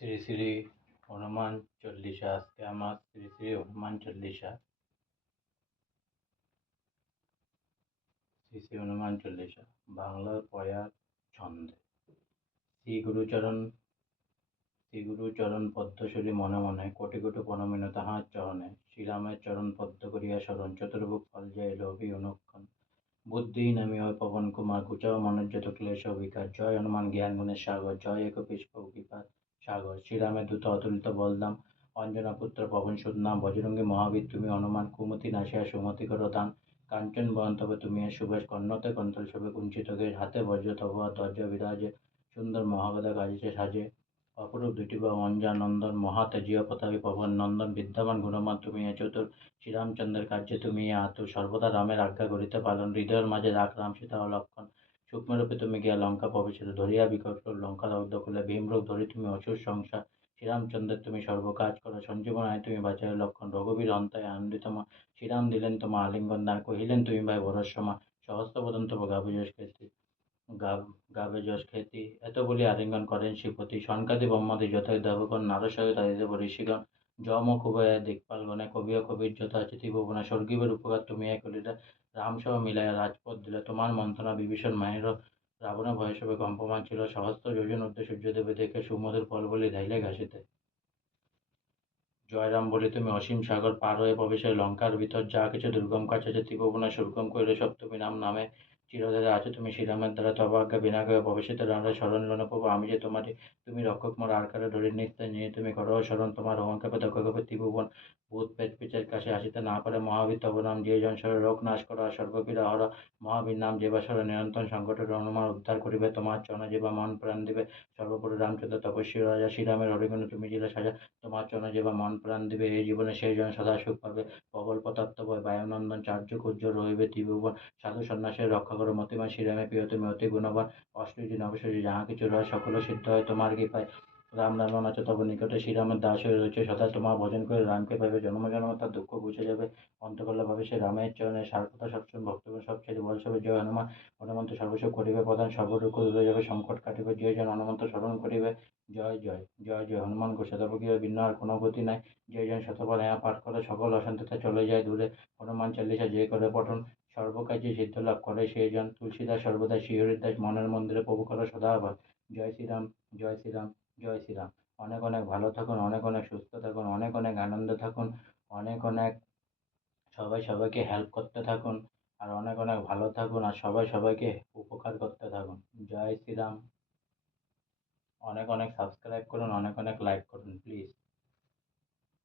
শ্রী শ্রী হনুমান চল্লিশা। আজকে আমার শ্রী শ্রী হনুমান চল্লিশা। শ্রী শ্রী হনুমান চল্লিশা বাংলার পয়ার ছন্দে। শ্রী গুরু চরণ পদ্মশরী মনে মনে কোটি কোটি প্রণমিন তাহার চরণে। শ্রীরামের চরণ পদ্ম করিয়া স্মরণ চতুর্ভুক ফল যায় লোভী অনুক্ষণ। বুদ্ধিহীন আমি ওই পবন কুমার ঘুচাও মনের যত ক্লেশ বিকার। জয় হনুমান জ্ঞান গুণের সাগর, জয় এক পুষ্প কৃপার সাগর। শ্রীরামের দূত অতুলিত বলদাম, অঞ্জনা পুত্র পবন সুত নাম। বজরঙ্গী মহাবীর তুমি হনুমান, কুমতি নাশিয়া সুমতি করো দান। কাঞ্চন বহন তবে তুমি এর সুবেশ, কর্ণতে কন্তল শোভে কুঞ্চিত কেশ। হাতে বজ্র তলোয়ার ধ্বজা বিরাজে, সুন্দর মহাগদা গাজিতে সাজে। অপরূপ দুটি বা অঞ্জা নন্দন, মহাতেজীয় প্রতাপী পবন নন্দন। বিদ্যাবান গুণবান তুমি এ চতুর, শ্রীরামচন্দ্রের কার্যে তুমি এ আতুর। সর্বদা রামের আজ্ঞা করিতে পালন, হৃদয়ের মাঝে রাখ রাম সীতা ও লক্ষণ। সূক্ষ্মরূপে তুমি গিয়া লঙ্কা প্রবেশিত, ধরিয়া বিকট লঙ্কা দগ্ধ করলে। ভীমরূপ ধরি তুমি অসুর সংসার, শ্রীরামচন্দ্রের তুমি সর্বকাজ করো। সঞ্জীবন আয় তুমি বাঁচাও লক্ষণ, রঘুবীর অন্তায় আনন্দিত মা। শ্রীরাম দিলেন তোমা আলিঙ্গন দান, কহিলেন তুমি ভাই ভরস্যমা। সহস্র বদন তব গাবে যশ খ্যাতি, গাবে যশ খ্যাতি। এত বলি আলিঙ্গন করেন শ্রীপতি। সনকাদি ব্রহ্মাদি যথায় দেবগণ, নারদ সহিত আদিদেব ঋষিগণ। যম ও কুবের দিকপালগণে, কবি ও কবির যথা চিতি ভুবনে। স্বর্গীয়ের উপকার তুমি এক করিলে, রামসভা মিলাইয়া রাজপথ দিলে। তোমার মন্ত্রণা বিভীষণ মায়েরও, রাবণের ভয়ে সবে কম্পমান ছিল। সহস্র যোজন ঊর্ধ্বে সূর্যদেবে দেখে, সুমধুর ফল বলি ধাইলে ঘাসিতে। জয়রাম বলি তুমি অসীম সাগর, পার হয়ে প্রবেশে লঙ্কার ভিতর। যা কিছু দুর্গম কাজ আছে ত্রিভুবনে সুরগম করিলে, সব তুমি রাম নামে চিরধরে আছো তুমি। শ্রীরামের দ্বারা তব আজ্ঞা বিনা করে প্রবেশিত রামরে শরণ লন প্রভু। আমি যে তোমারই, তুমি রক্ষক মোর আর কারো ডরির নিস্তায় নিয়ে। তুমি করো শরণ, তোমার অহংকাপে দক্ষকপে ত্রিভুবন। ভূত প্রেত পিচের কাছে আসিতে না পারে। মহাবীর তব নাম যে জন স্বরে, রোগ নাশ করা সর্বপীড়া হর। মহাবীর নাম যে বা স্বরে, নিরন্তর সংকটের হনুমান উদ্ধার করিবে। তোমার চরণে যে বা মন প্রাণ দিবে, সর্বপুরে রামচন্দ্র তপস্বী রাজা। শ্রীরামের হরিগুণ তুমি দিলে সাজা, তোমার চরণে যে বা মন প্রাণ দিবে, এই জীবনে সেই জন সদা সুখ পাবে। প্রবল প্রতাপ্ত ভয় বায়ুনন্দন, চার্যক উজ্জ্বল রহিবে ত্রিভুবন। সাধু সন্ন্যাসের রক্ষা করো মতিমান, শ্রীরামে প্রিয় তুমি অতি গুণবান। অষ্টযুজি নবশযি যাহা কিছু রয়, সকল সিদ্ধ হয় তোমার কৃপায়। রাম লালন আছে তব নিকটে, শ্রীরামের দাস হয়ে রয়েছে সদা। তোমার ভজন করে রামকে পাইবে, জন্ম জন্ম তার দুঃখ ঘুচে যাবে। অন্তকল্লা ভাবে সে রামের চরণে, সার কথা সৎসঙ্গ ভক্তগণ সব ছেড়ে বল সবে। জয় হনুমান, হনুমন্ত সর্বসুখ করিবে প্রদান। সর্বদুঃখ দূরে যাবে, সংকট কাটিবে যে জন হনুমন্ত স্মরণ করিবে। জয় জয় জয় জয় হনুমান ঘোষ, সদাপকীয় ভিন্ন আর কোনো গতি নাই। যে জন শতবার পাঠ করে, সকল অশান্তিতে চলে যায় দূরে। হনুমান চল্লিশা যে করে পঠন, সর্বকার্যে সিদ্ধ লাভ করে সেই জন। তুলসীদাস সর্বদাই শ্রীহরির দাস, মনের মন্দিরে প্রভু করো সদা আবার। জয় শ্রীরাম জয় শ্রীরাম জয় শ্রীরাম। অনেক অনেক ভালো থাকুন, অনেক অনেক সুস্থ থাকুন, অনেক অনেক আনন্দে থাকুন, অনেক অনেক সবাই সবাইকে হেল্প করতে থাকুন, আর অনেক অনেক ভালো থাকুন, আর সবাই সবাইকে উপকার করতে থাকুন। জয় শ্রীরাম। অনেক অনেক সাবস্ক্রাইব করুন, অনেক অনেক লাইক করুন প্লিজ।